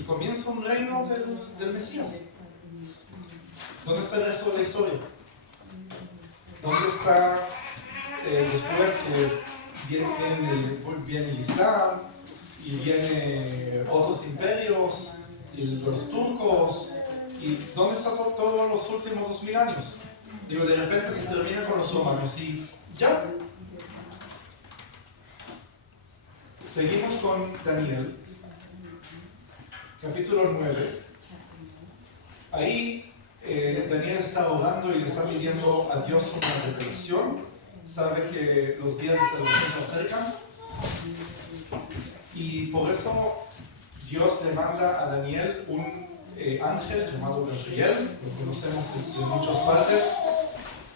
y comienza un reino del Mesías. ¿Dónde está el resto de la historia? ¿Dónde está después que viene el Islam y viene otros imperios y los turcos? ¿Y dónde está todos los últimos 2000 años? Digo, de repente se termina con los romanos y ya. Seguimos con Daniel, capítulo 9. Ahí Daniel está orando y le está pidiendo a Dios una revelación. Sabe que los días de salvación se acercan. Y por eso Dios le manda a Daniel un ángel llamado Gabriel. Lo conocemos de muchas partes.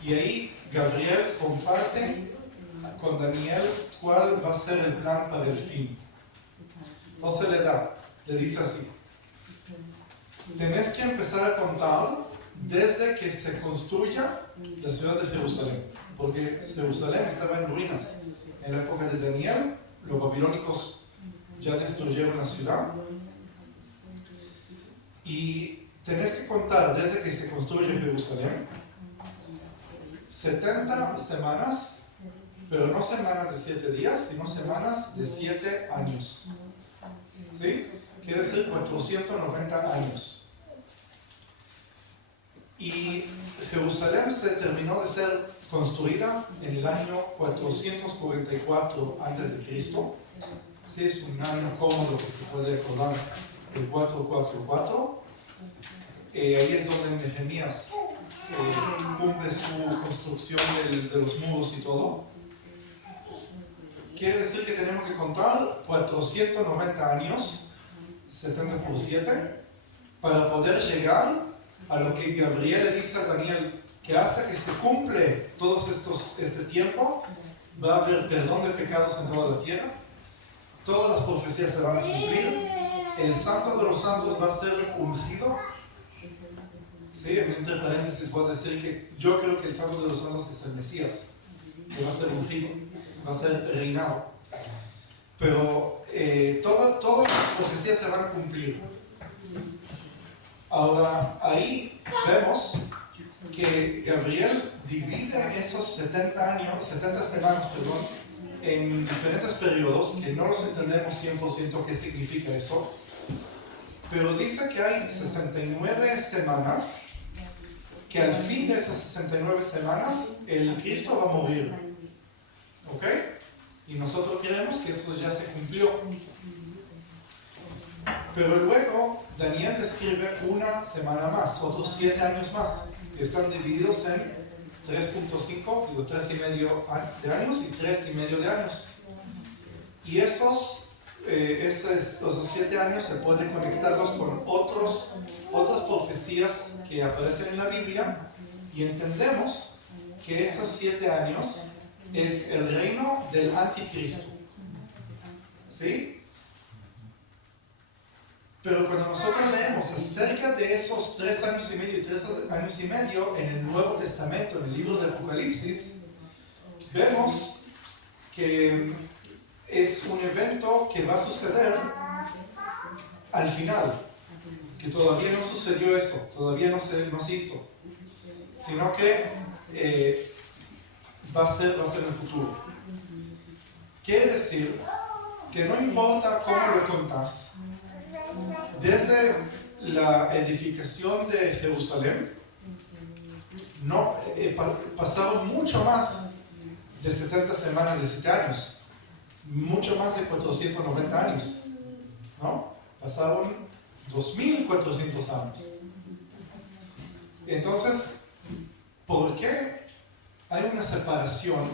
Y ahí Gabriel comparte con Daniel cuál va a ser el plan para el fin. Entonces le dice así: tenés que empezar a contar desde que se construya la ciudad de Jerusalén, porque Jerusalén estaba en ruinas. En la época de Daniel, los babilónicos ya destruyeron la ciudad. Y tenés que contar desde que se construye Jerusalén 70 semanas, pero no semanas de 7 días, sino semanas de 7 años. ¿Sí? Quiere decir 490 años. Y Jerusalén se terminó de ser construida en el año 444 a.C. Sí, es un año cómodo que se puede acordar, el 444. Ahí es donde Nehemías cumple su construcción de los muros y todo. Quiere decir que tenemos que contar 490 años, 70 por 7, para poder llegar a lo que Gabriel le dice a Daniel, que hasta que se cumple todo este tiempo, va a haber perdón de pecados en toda la tierra, todas las profecías se van a cumplir, el Santo de los Santos va a ser ungido. Sí, entre paréntesis voy a decir que yo creo que el Santo de los Santos es el Mesías, que va a ser ungido, va a ser reinado. Pero todas las profecías se van a cumplir. Ahora, ahí vemos que Gabriel divide esos 70 semanas, en diferentes periodos, que no los entendemos 100% qué significa eso. Pero dice que hay 69 semanas, que al fin de esas 69 semanas, el Cristo va a morir. ¿Ok? Y nosotros creemos que eso ya se cumplió. Pero luego Daniel describe una semana más, otros 7 años más, que están divididos en 3.5, digo 3,5 de años y 3,5 de años. Y esos 7 años se pueden conectarlos con otras profecías que aparecen en la Biblia, y entendemos que esos 7 años es el reino del anticristo. ¿Sí? Pero cuando nosotros leemos acerca de esos 3 años y medio y 3 años y medio en el Nuevo Testamento, en el libro de Apocalipsis, vemos que es un evento que va a suceder al final, que todavía no sucedió eso, todavía no se hizo, sino que va a ser en el futuro. Quiere decir que no importa cómo lo contás, desde la edificación de Jerusalén, pasaron mucho más de 70 semanas, de 7 años, mucho más de 490 años, ¿no? Pasaron 2400 años. Entonces, ¿por qué hay una separación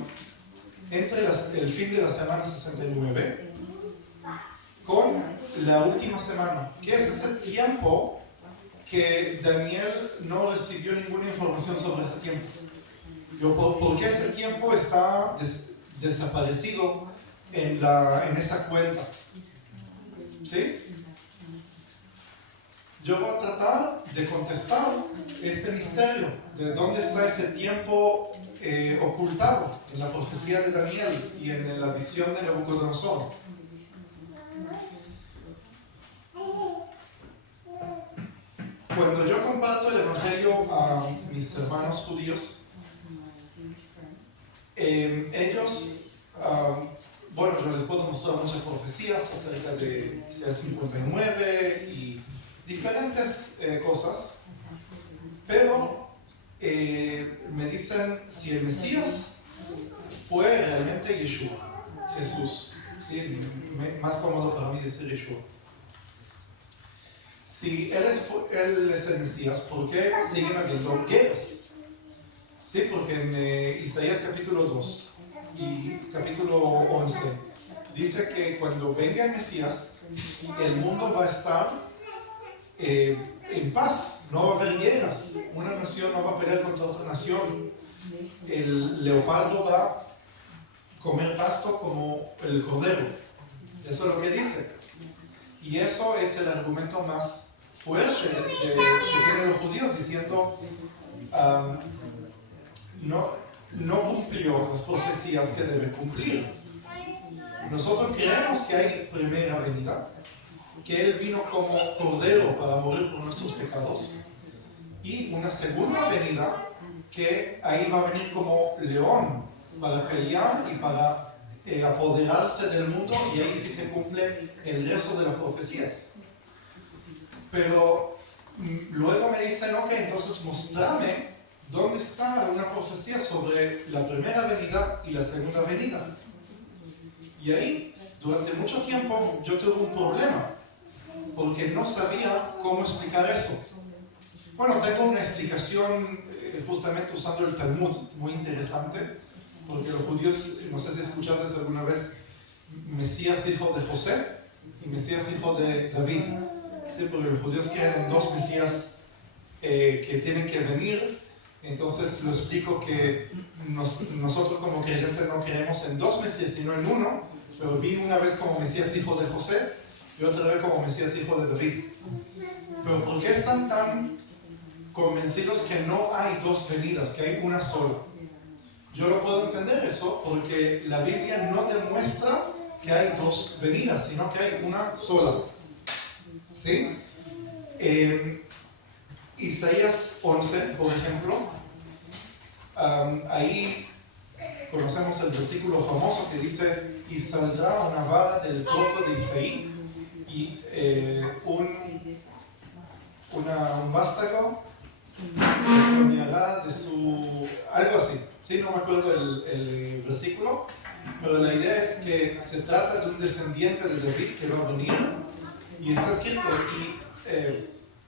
entre el fin de la semana 69 con la última semana? ¿Qué es ese tiempo que Daniel no recibió ninguna información sobre ese tiempo? ¿Por qué ese tiempo está desaparecido en esa cuenta? ¿Sí? Yo voy a tratar de contestar este misterio, de dónde está ese tiempo ocultado en la profecía de Daniel y en la visión de Nabucodonosor. Cuando yo comparto el Evangelio a mis hermanos judíos, ellos, bueno, yo les puedo mostrar muchas profecías acerca de Isaías 59 y diferentes cosas, pero me dicen si el Mesías fue realmente Yeshua, Jesús, ¿sí? Más cómodo para mí decir Yeshua. Si él es el Mesías, ¿por qué siguen habiendo guerras? Sí, porque en Isaías capítulo 2 y capítulo 11 dice que cuando venga el Mesías, el mundo va a estar en paz, no va a haber guerras, una nación no va a pelear contra otra nación, el leopardo va a comer pasto como el cordero, eso es lo que dice. Y eso es el argumento más fuerte que tienen los judíos, diciendo no cumplió las profecías que debe cumplir. Nosotros creemos que hay primera venida, que Él vino como cordero para morir por nuestros pecados, y una segunda venida, que ahí va a venir como león para pelear y para apoderarse del mundo, y ahí sí se cumple el resto de las profecías. Pero luego me dicen, ok, entonces mostrame dónde está una profecía sobre la primera venida y la segunda venida. Y ahí, durante mucho tiempo, yo tuve un problema, porque no sabía cómo explicar eso. Bueno, tengo una explicación justamente usando el Talmud, muy interesante, porque los judíos, no sé si escuchaste alguna vez, Mesías hijo de José y Mesías hijo de David. Sí, porque los judíos creen en dos Mesías que tienen que venir. Entonces lo explico que nosotros como creyentes no creemos en dos Mesías, sino en uno, pero vino una vez como Mesías hijo de José y otra vez como Mesías hijo de David. Pero ¿por qué están tan convencidos que no hay dos venidas, que hay una sola? Yo lo puedo entender eso porque la Biblia no demuestra que hay dos venidas, sino que hay una sola. ¿Sí? Isaías 11, por ejemplo, ahí conocemos el versículo famoso que dice: y saldrá una vara del tronco de Isaí y un vástago de su... algo así, ¿sí? No me acuerdo el versículo, pero la idea es que se trata de un descendiente de David que va a venir, y está escrito,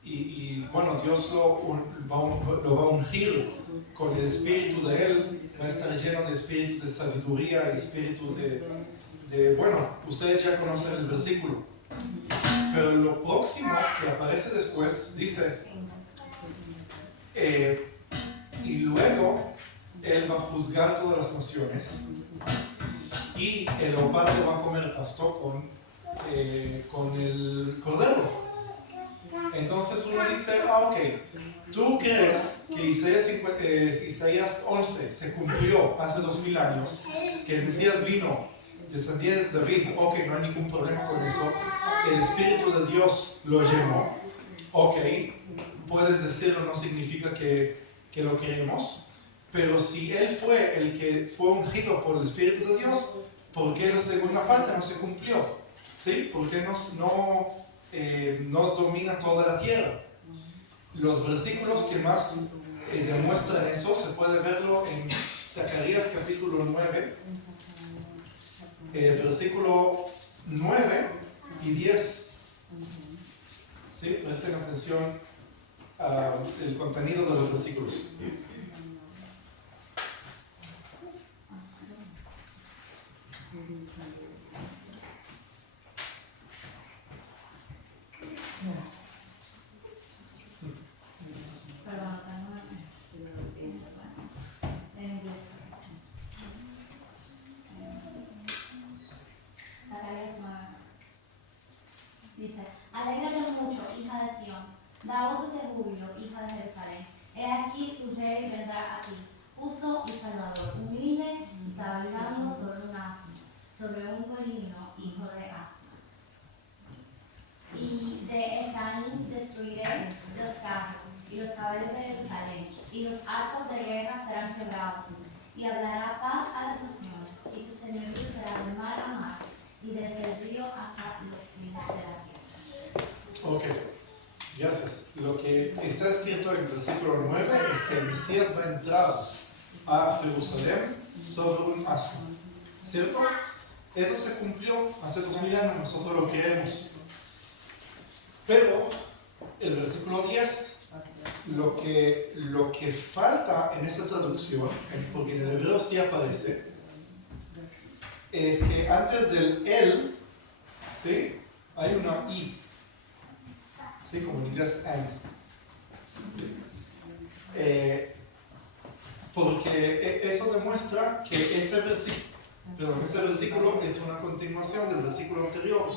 y bueno, Dios lo va a ungir con el espíritu de él, va a estar lleno de espíritu de sabiduría y espíritu de bueno, ustedes ya conocen el versículo. Pero lo próximo que aparece después dice, y luego él va a juzgar todas las naciones, y el leopardo va a comer pasto con el cordero. Entonces uno dice, ok, ¿tú crees que Isaías 11 se cumplió hace 2000 años? Que el Mesías vino, descendía de David, ok, no hay ningún problema con eso. El Espíritu de Dios lo llenó, ok, puedes decirlo, no significa que lo creemos, pero si Él fue el que fue ungido por el Espíritu de Dios, ¿por qué la segunda parte no se cumplió? ¿Sí? ¿Por qué no domina toda la tierra? Los versículos que más demuestran eso se puede verlo en Zacarías capítulo 9, versículo 9 y 10. ¿Sí? Presten atención al contenido de los versículos. Dice: alégrate mucho, hija de Sión, da voces de júbilo, hija de Jerusalén. He aquí tu rey vendrá a ti, justo y salvador, humilde y cabalgando sobre un asno, sobre un pollino, hijo de asna. Y de Efraín destruiré los carros saberes de Jerusalén, y los arcos de guerra serán quebrados, y hablará paz a las naciones, y su señorío será de mar a mar, y desde el río hasta los fines de la tierra. Ok, gracias. Lo que está escrito en el versículo 9 es que el Mesías va a entrar a Jerusalén sobre un asno, ¿cierto? Eso se cumplió hace 2000 años, nosotros lo creemos. Pero el versículo 10, lo que falta en esa traducción, porque en el hebreo sí aparece, es que antes del él, ¿sí?, hay una i, ¿sí?, como en inglés and. ¿Sí? Porque eso demuestra que este versículo es una continuación del versículo anterior.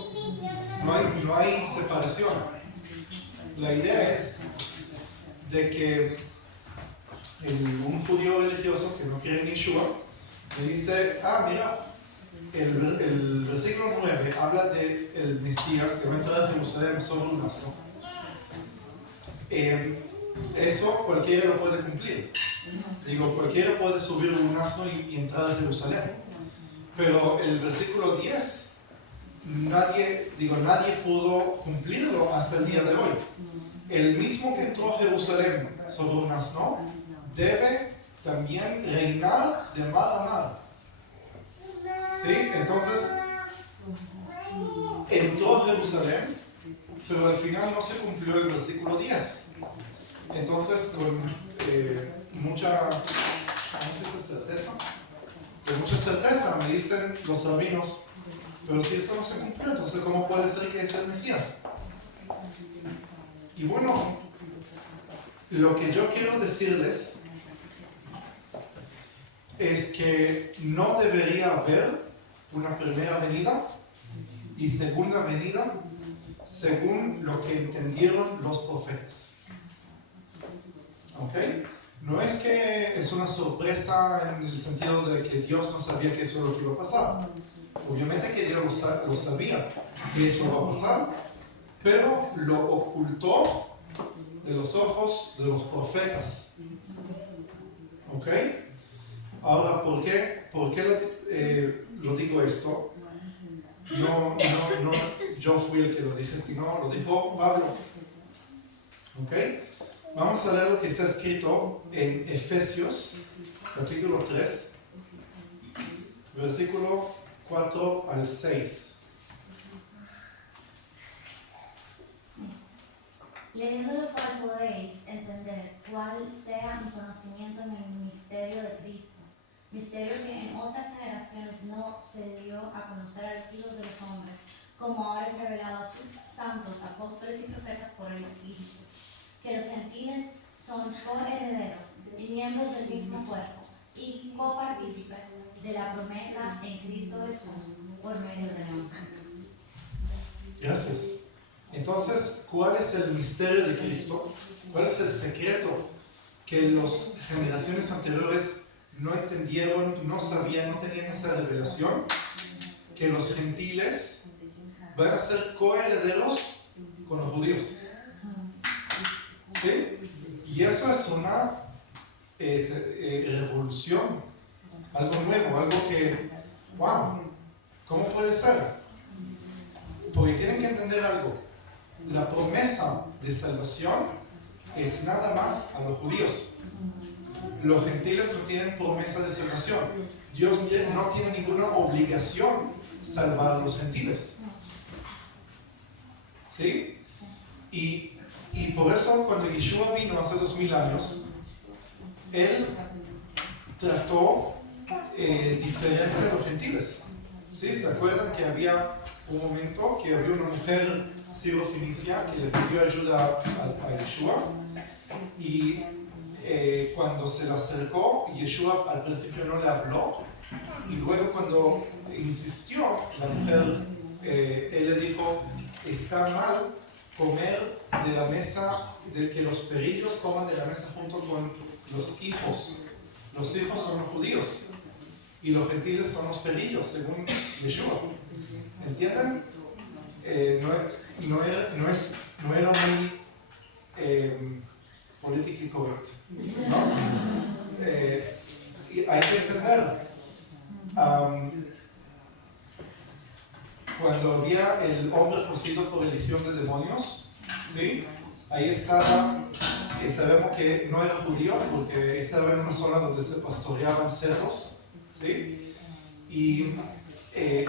No hay separación. La idea es de que un judío religioso que no cree en Yeshua me dice, mira, el versículo 9 habla del Mesías que va a entrar a Jerusalén sobre un asno. Eso cualquiera lo puede cumplir. Digo, cualquiera puede subir un asno y entrar a Jerusalén. Pero el versículo 10, nadie pudo cumplirlo hasta el día de hoy. El mismo que entró a Jerusalén sobre un asno debe también reinar de mar a mar. ¿Sí? Entonces, entró a Jerusalén, pero al final no se cumplió el versículo 10. Entonces, con mucha certeza me dicen los rabinos, pero si esto no se cumplió, entonces ¿cómo puede ser que es el Mesías? Y bueno, lo que yo quiero decirles es que no debería haber una primera venida y segunda venida según lo que entendieron los profetas. ¿Ok? No es que es una sorpresa en el sentido de que Dios no sabía que eso es lo que iba a pasar. Obviamente que Dios lo sabía que eso va a pasar, pero lo ocultó de los ojos de los profetas. ¿Ok? Ahora, ¿por qué lo digo esto? No, yo fui el que lo dije, sino lo dijo Pablo. ¿Ok? Vamos a leer lo que está escrito en Efesios, capítulo 3, versículo 4 al 6. Leyendo lo cual podéis entender cuál sea mi conocimiento en el misterio de Cristo, misterio que en otras generaciones no se dio a conocer a los hijos de los hombres, como ahora es revelado a sus santos, apóstoles y profetas por el Espíritu, que los gentiles son coherederos y miembros del mismo cuerpo, y copartícipes de la promesa en Cristo Jesús, por medio de la fe. Gracias. Entonces, ¿cuál es el misterio de Cristo? ¿Cuál es el secreto que las generaciones anteriores no entendieron, no sabían, no tenían esa revelación? Que los gentiles van a ser coherederos con los judíos. ¿Sí? Y eso es una revolución, algo nuevo, algo que, wow, ¿cómo puede ser? Porque tienen que entender algo. La promesa de salvación es nada más a los judíos. Los gentiles no tienen promesa de salvación. Dios no tiene ninguna obligación salvar a los gentiles. ¿Sí? Y por eso cuando Yeshua vino hace 2000 años, Él trató diferente de los gentiles. ¿Sí? ¿Se acuerdan que había un momento que había una mujer siro-fenicia que le pidió ayuda a Yeshua? Y cuando se le acercó, Yeshua al principio no le habló, y luego cuando insistió la mujer, él le dijo, está mal comer de la mesa, de que los perrillos coman de la mesa junto con los hijos. Los hijos son los judíos y los gentiles son los perrillos, según Yeshua. ¿Entienden? No era muy politically hombre poseído por legión de demonios, ¿sí? Ahí estaba, sabemos que no era judío porque estaba en una zona donde se pastoreaban cerdos, ¿sí? Y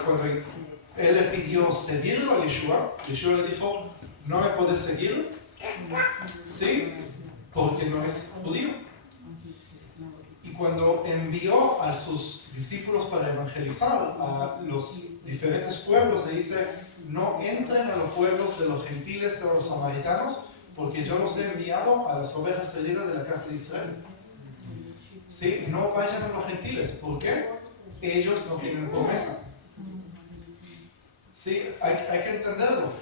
cuando él le pidió seguirlo a Yeshua, Yeshua le dijo, no me puedes seguir, ¿sí? Porque no es judío. Y cuando envió a sus discípulos para evangelizar a los diferentes pueblos, le dice, no entren a los pueblos de los gentiles o los samaritanos, porque yo los he enviado a las ovejas perdidas de la casa de Israel. ¿Sí? No vayan a los gentiles. ¿Por qué? Ellos no tienen promesa. ¿Sí? Hay que entenderlo.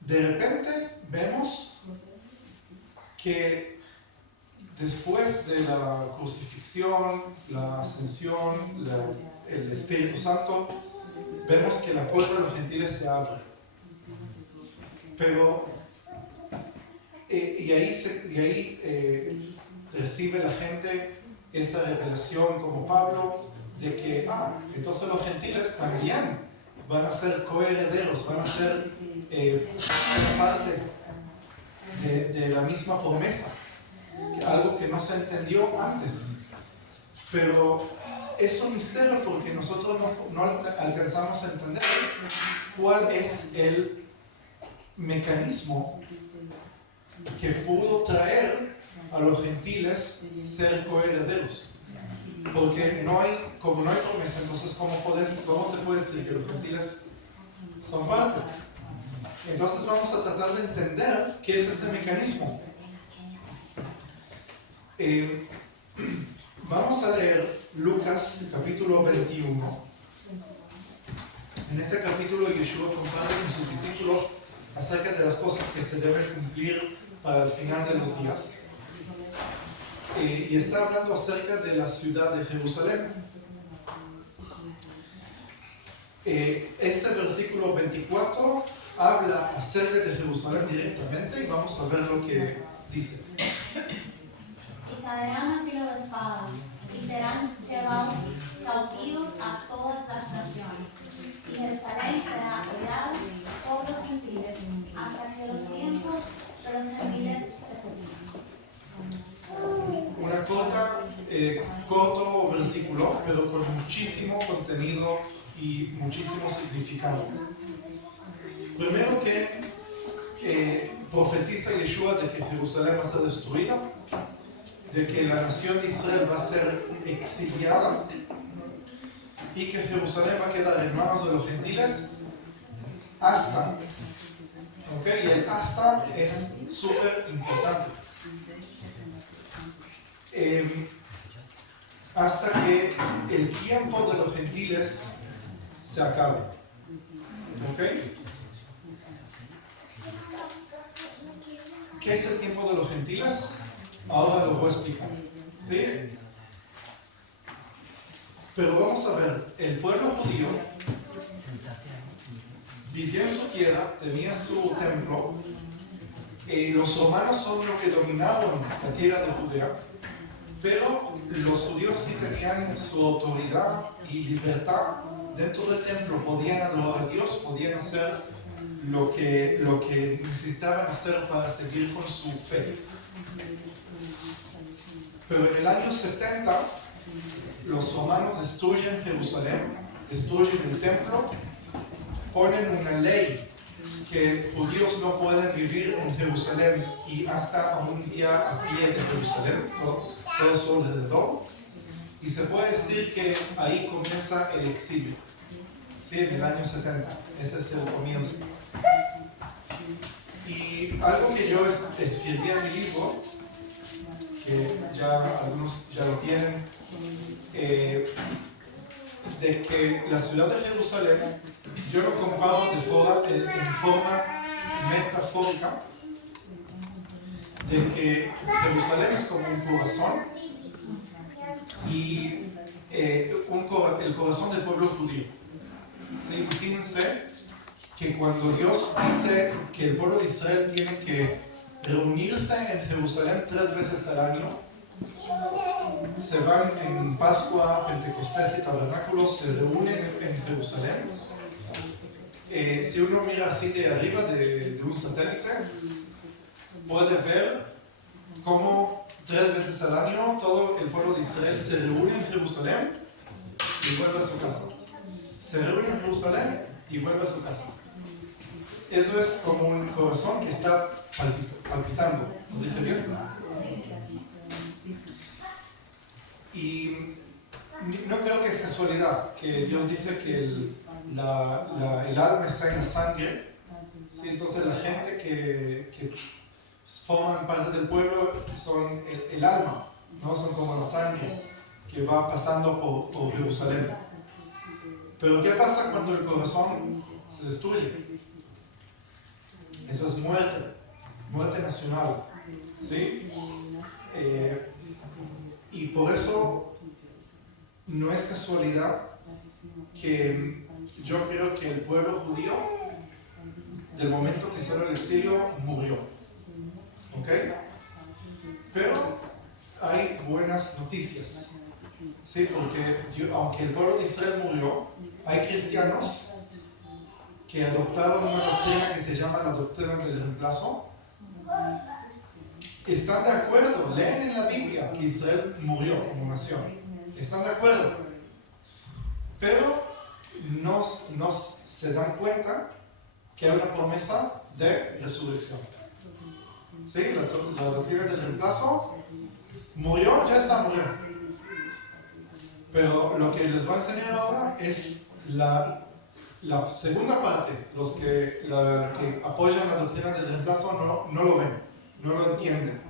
De repente vemos que después de la crucifixión, la ascensión, el Espíritu Santo, vemos que la puerta de los gentiles se abre. Pero, y ahí recibe la gente esa revelación como Pablo, de que, entonces los gentiles también van a ser coherederos, van a ser parte de la misma promesa, algo que no se entendió antes. Pero es un misterio porque nosotros no alcanzamos a entender cuál es el mecanismo que pudo traer a los gentiles ser coherederos. Porque como no hay promesa, entonces ¿cómo se puede decir que los gentiles son parte? Entonces vamos a tratar de entender qué es ese mecanismo. Vamos a leer Lucas capítulo 21. En este capítulo Yeshua comparte con sus discípulos acerca de las cosas que se deben cumplir para el final de los días. Y está hablando acerca de la ciudad de Jerusalén. Este versículo 24 habla acerca de Jerusalén directamente y vamos a ver lo que dice. Y caerán a filo de espada y serán llevados cautivos a todas las naciones. Y Jerusalén será hollada por los gentiles hasta que los tiempos de los gentiles se cumplan. Corto versículo, pero con muchísimo contenido y muchísimo significado. Primero que profetiza Yeshua de que Jerusalén va a ser destruida, de que la nación de Israel va a ser exiliada y que Jerusalén va a quedar en manos de los gentiles hasta, y el hasta es súper importante. Hasta que el tiempo de los gentiles se acabe. ¿Qué es el tiempo de los gentiles? Ahora lo voy a explicar. ¿Sí? Pero vamos a ver, el pueblo judío vivía en su tierra, tenía su templo, los romanos son los que dominaron la tierra de Judea, pero los judíos sí tenían su autoridad y libertad dentro del templo, podían adorar a Dios, podían hacer lo que necesitaban hacer para seguir con su fe. Pero en el año 70 los romanos destruyen Jerusalén, destruyen el templo, ponen una ley que judíos no pueden vivir en Jerusalén y hasta un día a pie de Jerusalén, todo su alrededor. Y se puede decir que ahí comienza el exilio, ¿sí? En el año 70, ese es el comienzo. Y algo que yo escribí en mi libro, que ya algunos ya lo tienen, de que la ciudad de Jerusalén, yo lo comparo en forma metafórica, de que Jerusalén es como un corazón y el corazón del pueblo judío. ¿Sí? Imagínense que cuando Dios dice que el pueblo de Israel tiene que reunirse en Jerusalén 3 veces al año, se van en Pascua, Pentecostés y Tabernáculos, se reúnen en Jerusalén Si uno mira así de arriba de un satélite, puede ver cómo 3 veces al año todo el pueblo de Israel se reúne en Jerusalén y vuelve a su casa. Se reúne en Jerusalén y vuelve a su casa. Eso es como un corazón que está palpitando. ¿Lo dije bien? Y no creo que es casualidad que Dios dice que el alma está en la sangre. Sí, entonces la gente que forman parte del pueblo son el alma, ¿no? Son como la sangre que va pasando por Jerusalén. Pero ¿qué pasa cuando el corazón se destruye? Eso es muerte nacional, ¿sí? Y por eso no es casualidad que yo creo que el pueblo judío, del momento que salió del exilio, murió. ¿Ok? Pero hay buenas noticias, ¿sí? Porque aunque el pueblo de Israel murió, hay cristianos que adoptaron una doctrina que se llama la doctrina del reemplazo. Están de acuerdo, leen en la Biblia que Israel murió como nación. Están de acuerdo. Pero no se dan cuenta que hay una promesa de resurrección. ¿Sí? La doctrina del reemplazo murió, ya está, murió. Pero lo que les va a enseñar ahora es la segunda parte. Los que apoyan la doctrina del reemplazo no lo ven, no lo entienden.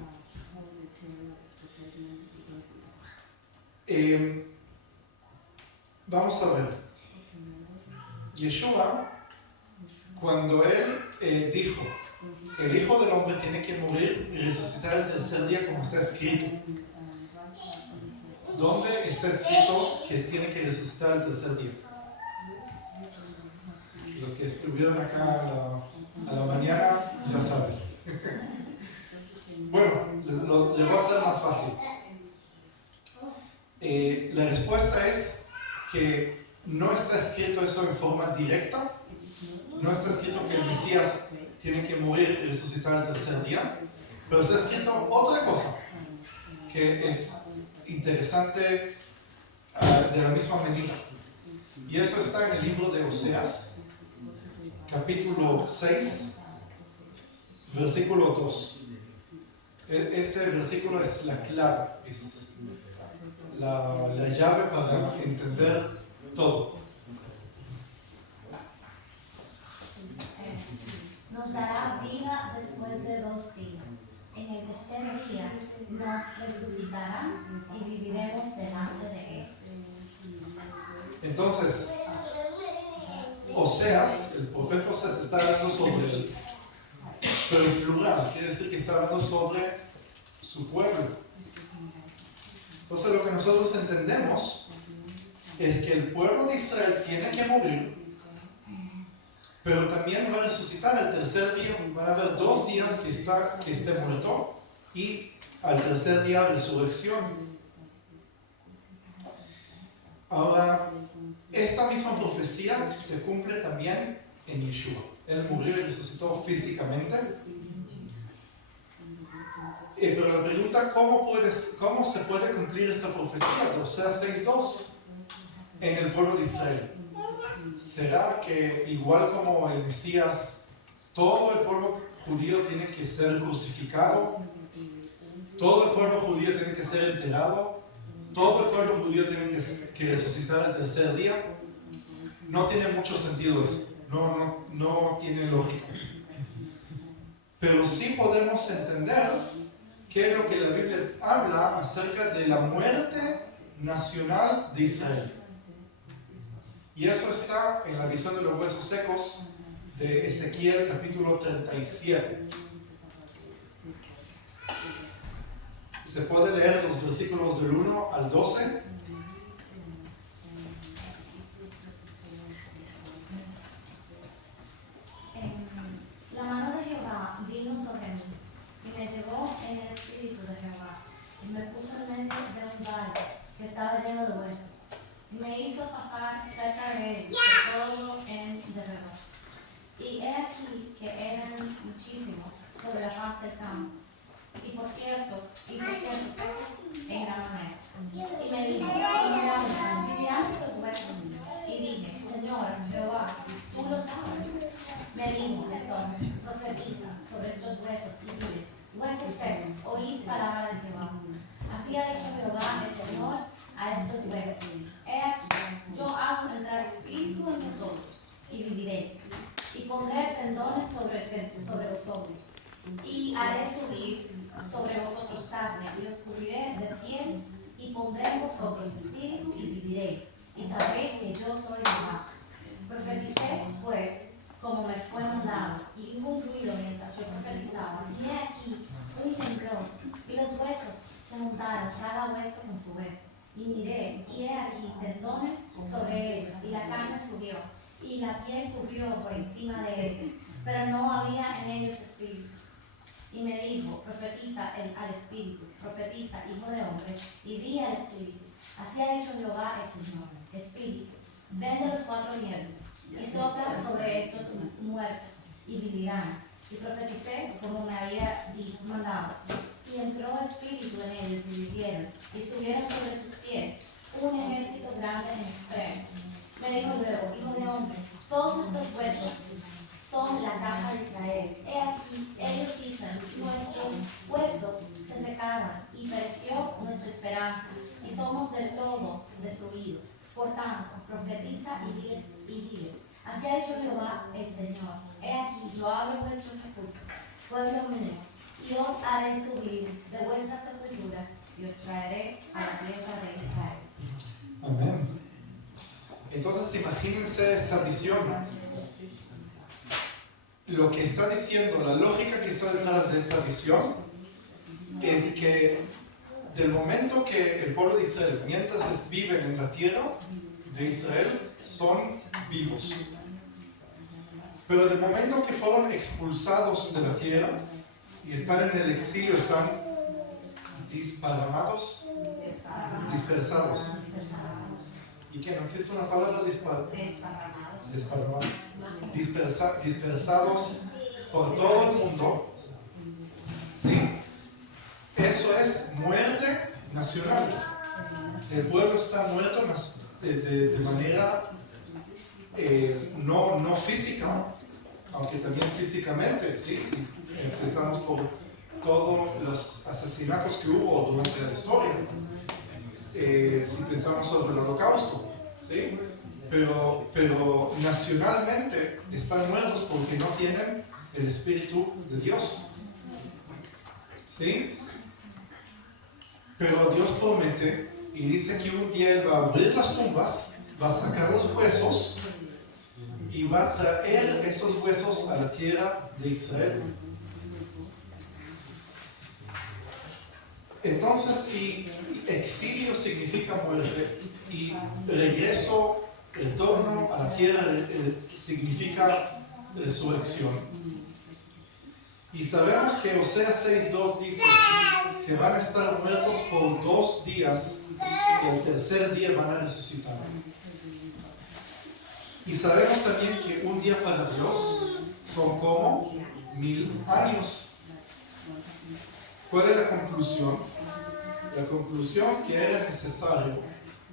Vamos a ver. Yeshua, cuando él dijo, el Hijo del Hombre tiene que morir y resucitar el tercer día como está escrito. ¿Dónde está escrito que tiene que resucitar el tercer día? Los que estuvieron acá a la mañana ya saben. Bueno, les voy a hacer más fácil. La respuesta es que no está escrito eso en forma directa. No está escrito que el Mesías tiene que morir y resucitar el tercer día. Pero está escrito otra cosa que es interesante de la misma medida. Y eso está en el libro de Oseas, capítulo 6, versículo 2. Este versículo es la clave, es la llave para entender todo. Nos dará vida después de 2 días. En el tercer día nos resucitará y viviremos delante de Él. Entonces, Oseas, el profeta Oseas está hablando sobre él, pero en plural, quiere decir que está hablando sobre su pueblo. Entonces lo que nosotros entendemos es que el pueblo de Israel tiene que morir, pero también va a resucitar el tercer día. Van a haber 2 días que esté muerto y al tercer día resurrección. Ahora, esta misma profecía se cumple también en Yeshua. Él murió y resucitó físicamente. Pero la pregunta, ¿cómo se puede cumplir esta profecía de Oseas 6:2 en el pueblo de Israel? ¿Será que igual como el Mesías, todo el pueblo judío tiene que ser crucificado? ¿Todo el pueblo judío tiene que ser enterrado? ¿Todo el pueblo judío tiene que resucitar el tercer día? No tiene mucho sentido eso, no tiene lógica. Pero sí podemos entender qué es lo que la Biblia habla acerca de la muerte nacional de Israel. Y eso está en la visión de los huesos secos de Ezequiel capítulo 37. Se puede leer los versículos del 1 al 12. La mano de Jehová vino sobre mí y me llevó en el espíritu de Jehová y me puso en medio de un valle que estaba lleno de huesos y me hizo pasar cerca de él de todo en derredor. aquí que eran muchísimos sobre la faz del campo. Y por cierto, en gran manera. Y me dijo, vivirán estos huesos. Y dije, Señor, Jehová, tú lo sabes. Me dijo entonces, profetiza sobre estos huesos y diles, huesos secos, oíd palabra de Jehová. Así ha dicho Jehová, el Señor, a estos huesos. He aquí, yo hago entrar espíritu en vosotros, y viviréis. Y pondré tendones sobre vosotros, y haré subir sobre vosotros carne, y os cubriré de piel, y pondré en vosotros espíritu, y viviréis. Y sabréis que yo soy Jehová. Profeticé, pues, como me fue mandado, y hubo un ruido mientras yo profetizaba. Y he aquí un temblor, y los huesos se juntaron, cada hueso con su hueso. Y miré, y he aquí tendones sobre ellos, y la carne subió, y la piel cubrió por encima de ellos, pero no había en ellos espíritu. Y me dijo, profetiza al espíritu, profetiza, hijo de hombre, y di al espíritu. Así ha dicho Jehová el Señor, espíritu, ven de los 4 vientos, y sopla sobre estos muertos, y vivirán. Y profeticé como me había mandado. Y entró espíritu en ellos, y vivieron, y subieron sobre sus pies un ejército grande en extremo. Me dijo luego, hijo de hombre, todos estos huesos son la casa de Israel. He aquí, ellos dicen, nuestros huesos se secaron, y pereció nuestra esperanza, y somos del todo destruidos. Por tanto, profetiza y diles, así ha dicho Jehová el Señor. He aquí, yo abro vuestros sepulcros, pueblo mío, y os haré subir de vuestras sepulturas, y os traeré a la tierra de Israel. Amén. Entonces imagínense esta visión. Lo que está diciendo, la lógica que está detrás de esta visión es que del momento que el pueblo de Israel, mientras viven en la tierra de Israel, son vivos. Pero del momento que fueron expulsados de la tierra y están en el exilio, están disparamados, dispersados. ¿Y qué? ¿No existe una palabra desparramados? Dispersados por todo el mundo. ¿Sí? Eso es muerte nacional. El pueblo está muerto de manera no física, aunque también físicamente, ¿sí? Si empezamos por todos los asesinatos que hubo durante la historia, si pensamos sobre el Holocausto, ¿sí? Pero nacionalmente están muertos porque no tienen el Espíritu de Dios, ¿sí? Pero Dios promete y dice que un día Él va a abrir las tumbas, va a sacar los huesos y va a traer esos huesos a la tierra de Israel. Entonces, si exilio significa muerte y retorno a la tierra significa resurrección, y sabemos que Oseas 6:2 dice que van a estar muertos por 2 días y el tercer día van a resucitar. Y sabemos también que un día para Dios son como 1000 años. ¿Cuál es la conclusión? La conclusión que era necesario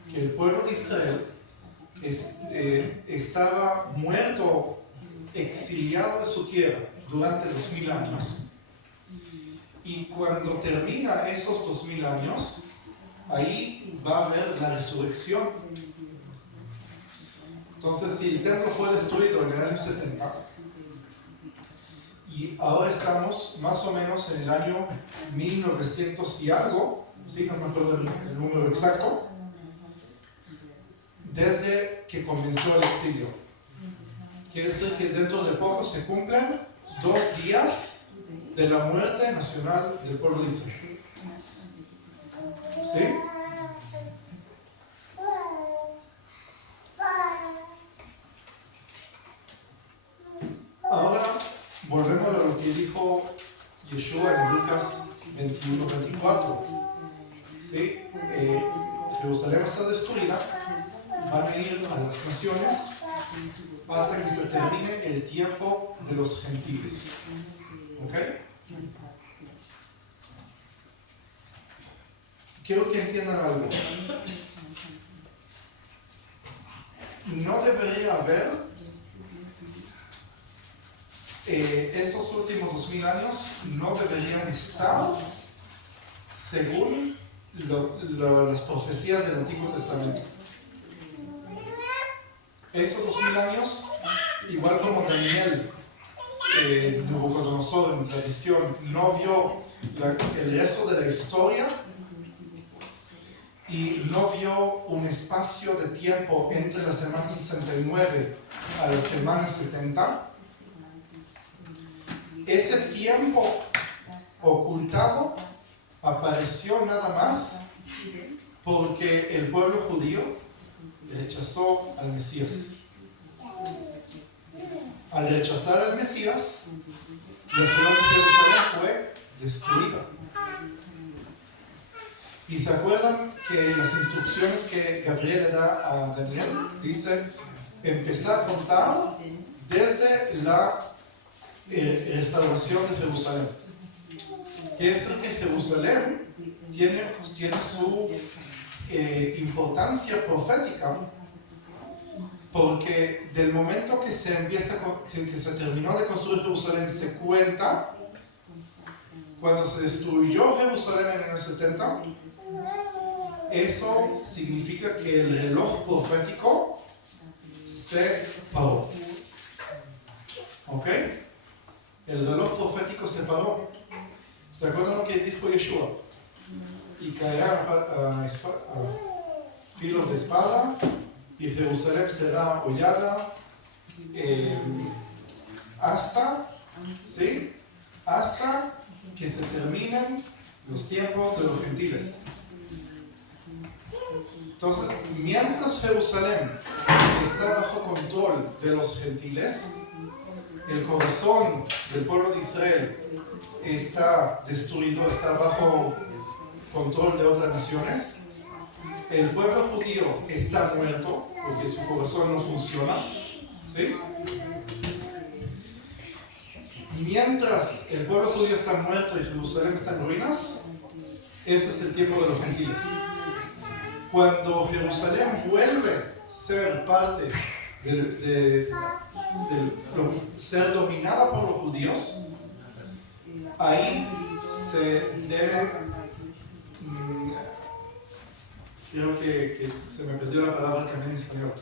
que el pueblo de Israel estaba muerto, exiliado de su tierra durante 2000 años. Y cuando termina esos 2000 años, ahí va a haber la resurrección. Entonces, si el templo fue destruido en el año 70, y ahora estamos más o menos en el año 1900 y algo, ¿sí? No me acuerdo el número exacto, desde que comenzó el exilio. Quiere decir que dentro de poco se cumplen 2 días de la muerte nacional del pueblo de Israel. ¿Sí? Ahora volvemos a lo que dijo Yeshua en Lucas 21-24. ¿Sí? Jerusalén está destruida, van a ir a las naciones hasta que se termine el tiempo de los gentiles. ¿Ok? Quiero que entiendan algo. No debería haber estos últimos 2000 años, no deberían estar según las profecías del Antiguo Testamento. Esos 2000 años, igual como Daniel, Nabucodonosor en la visión, no vio el resto de la historia y no vio un espacio de tiempo entre la semana 69 a la semana 70, ese tiempo ocultado apareció nada más porque el pueblo judío rechazó al Mesías. Al rechazar al Mesías, la ciudad de Jerusalén fue destruida. Y se acuerdan que las instrucciones que Gabriel le da a Daniel, dice, empezar a contar desde la restauración de Jerusalén. Quiere decir que Jerusalén tiene su importancia profética, porque del momento que se terminó de construir Jerusalén, se cuenta cuando se destruyó Jerusalén en el año 70. Eso significa que el reloj profético se paró. ¿Ok? El reloj profético se paró. ¿Se acuerdan lo que dijo Yeshua? Y caerá a filos de espada, y Jerusalén será hollada hasta que se terminen los tiempos de los gentiles. Entonces, mientras Jerusalén está bajo control de los gentiles, el corazón del pueblo de Israel está destruido, está bajo control de otras naciones. El pueblo judío está muerto porque su corazón no funciona. ¿Sí? Mientras el pueblo judío está muerto y Jerusalén está en ruinas, ese es el tiempo de los gentiles. Cuando Jerusalén vuelve a ser parte de ser dominada por los judíos, ahí se debe, creo que se me perdió la palabra también en español,